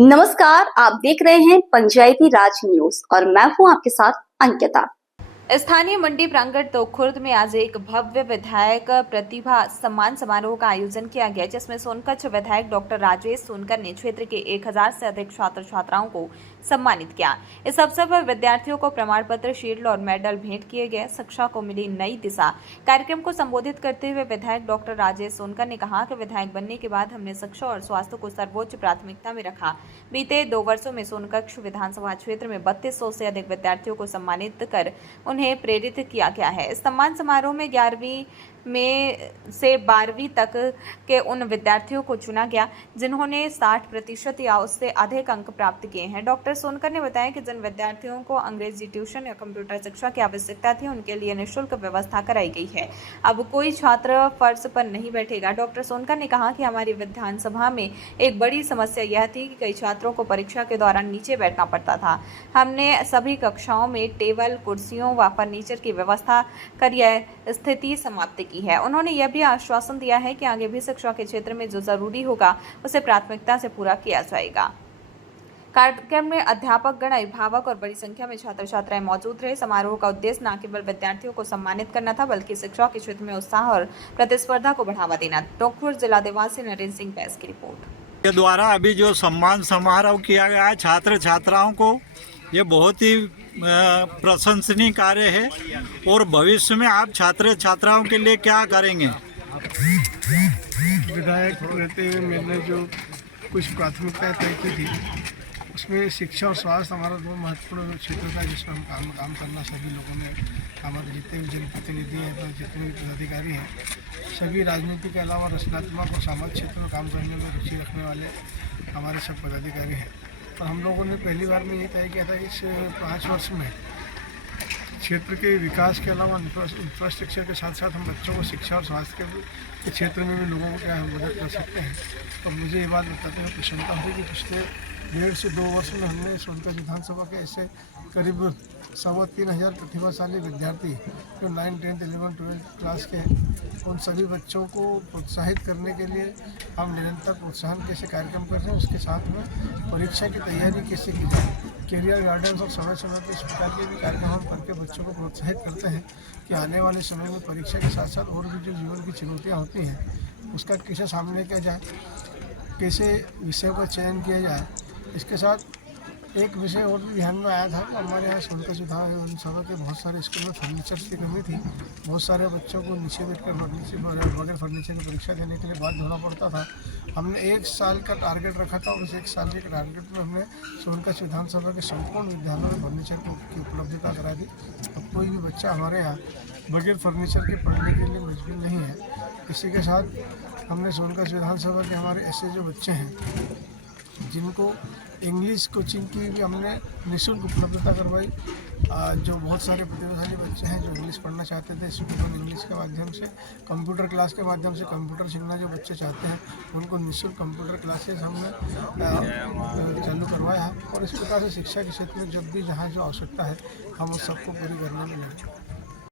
नमस्कार, आप देख रहे हैं पंचायती राज न्यूज और मैं हूं आपके साथ अंकिता। स्थानीय मंडी प्रांगण तो खुर्द में आज एक भव्य विधायक प्रतिभा सम्मान समारोह का आयोजन किया गया, जिसमें सोनकच्छ विधायक डॉक्टर राजेश सोनकर ने क्षेत्र के 1000 से अधिक छात्र छात्राओं को सम्मानित किया। इस अवसर पर विद्यार्थियों को प्रमाण पत्र, शील्ड और मेडल भेंट किए गए। शिक्षा को मिली नई दिशा कार्यक्रम को संबोधित करते हुए विधायक डॉक्टर राजेश सोनकर ने कहा कि विधायक बनने के बाद हमने शिक्षा और स्वास्थ्य को सर्वोच्च प्राथमिकता में रखा। बीते 2 वर्षों में सोनकच्छ विधानसभा क्षेत्र में 3200 से अधिक विद्यार्थियों को सम्मानित कर उन्हें प्रेरित किया गया है। इस सम्मान समारोह में 11वीं में से 12वीं तक के उन विद्यार्थियों को चुना गया जिन्होंने 60% या उससे अधिक अंक प्राप्त किए हैं। डॉक्टर सोनकर ने बताया कि जिन विद्यार्थियों को अंग्रेजी ट्यूशन या कंप्यूटर शिक्षा की आवश्यकता थी, उनके लिए निःशुल्क व्यवस्था कराई गई है। अब कोई छात्र फर्श पर नहीं बैठेगा। डॉक्टर सोनकर ने कहा कि हमारी विधानसभा में एक बड़ी समस्या यह थी कि कई छात्रों को परीक्षा के दौरान नीचे बैठना पड़ता था। हमने सभी कक्षाओं में टेबल, कुर्सियों व फर्नीचर की व्यवस्था कर यह स्थिति समाप्त की है। उन्होंने यह भी आश्वासन दिया है कि आगे भी शिक्षा के क्षेत्र में जो जरूरी होगा उसे प्राथमिकता से पूरा किया जाएगा। कार्यक्रम में अध्यापक गण, अभिभावक और बड़ी संख्या में छात्र छात्राएं मौजूद रहे। समारोह का उद्देश्य न केवल विद्यार्थियों को सम्मानित करना था, बल्कि शिक्षा के क्षेत्र में उत्साह और प्रतिस्पर्धा को बढ़ावा देना। टोंकपुर जिला निवासी नरेंद्र सिंह बैस की रिपोर्ट। के द्वारा अभी जो सम्मान समारोह किया गया है छात्र छात्राओं को, ये बहुत ही प्रशंसनीय कार्य है। और भविष्य में आप छात्र छात्राओं के लिए क्या करेंगे? विधायक रहते हुए मैंने जो कुछ प्राथमिकताएं तय की थी, उसमें शिक्षा और स्वास्थ्य हमारा बहुत महत्वपूर्ण क्षेत्र था, जिसमें हम काम करना सभी लोगों ने, हमारे जितने भी जनप्रतिनिधि हैं, जितने भी पदाधिकारी हैं, सभी राजनीति के अलावा रचनात्मक और सामाजिक क्षेत्र में काम करने में रुचि रखने वाले हमारे सब पदाधिकारी हैं। और हम लोगों ने पहली बार में ये तय किया था कि इस 5 वर्ष में क्षेत्र के विकास के अलावा इंफ्रास्ट्रक्चर के साथ साथ हम बच्चों को शिक्षा और स्वास्थ्य के क्षेत्र में भी लोगों को क्या मदद कर सकते हैं। तो मुझे ये बात बताते हुए प्रसन्नता हुई कि पिछले 1.5 से 2 वर्ष में हमने सोनकच्छ विधानसभा के ऐसे करीब 3,500 प्रतिभाशाली विद्यार्थी जो 9, 10, 11, 12 क्लास के, उन सभी बच्चों को प्रोत्साहित करने के लिए हम निरंतर प्रोत्साहन कैसे कार्यक्रम कर रहे हैं। उसके साथ में परीक्षा की तैयारी कैसे की जाए, कैरियर गाइडेंस और समय समय पर इस प्रकार के भी कार्यक्रम हम करके बच्चों को प्रोत्साहित करते हैं कि आने वाले समय में परीक्षा के साथ साथ और भी जो जीवन की चुनौतियाँ होती हैं उसका कैसे सामने किया जाए, कैसे विषयों का चयन किया जाए। इसके साथ एक विषय और भी ध्यान में आया था कि हमारे यहाँ सोनकच्छ विधानसभा के बहुत सारे स्कूल में फर्नीचर की कमी थी। बहुत सारे बच्चों को नीचे बैठकर बगैर फर्नीचर की परीक्षा देने के लिए बाध्य होना पड़ता था। हमने 1 साल का टारगेट रखा था और उस 1 साल के टारगेट में हमने सोनकच्छ विधानसभा के संपूर्ण विद्यालयों में फर्नीचर की उपलब्धता करा दी। अब कोई भी बच्चा हमारे यहाँ बगैर फर्नीचर के पढ़ने के लिए मजबूर नहीं है। इसी के साथ हमने सोनकच्छ विधानसभा के हमारे ऐसे जो बच्चे हैं जिनको इंग्लिश कोचिंग की भी हमने निःशुल्क उपलब्धता करवाई। जो बहुत सारे प्रतिभाशाली बच्चे हैं जो इंग्लिश पढ़ना चाहते थे, स्पोकन इंग्लिश के माध्यम से, कंप्यूटर क्लास के माध्यम से कंप्यूटर सीखना जो बच्चे चाहते हैं उनको निःशुल्क कंप्यूटर क्लासेस हमने चालू करवाया है। और इस प्रकार से शिक्षा के क्षेत्र में जब भी जहाँ जो आवश्यकता है हम उस सबको पूरी करने में लगे।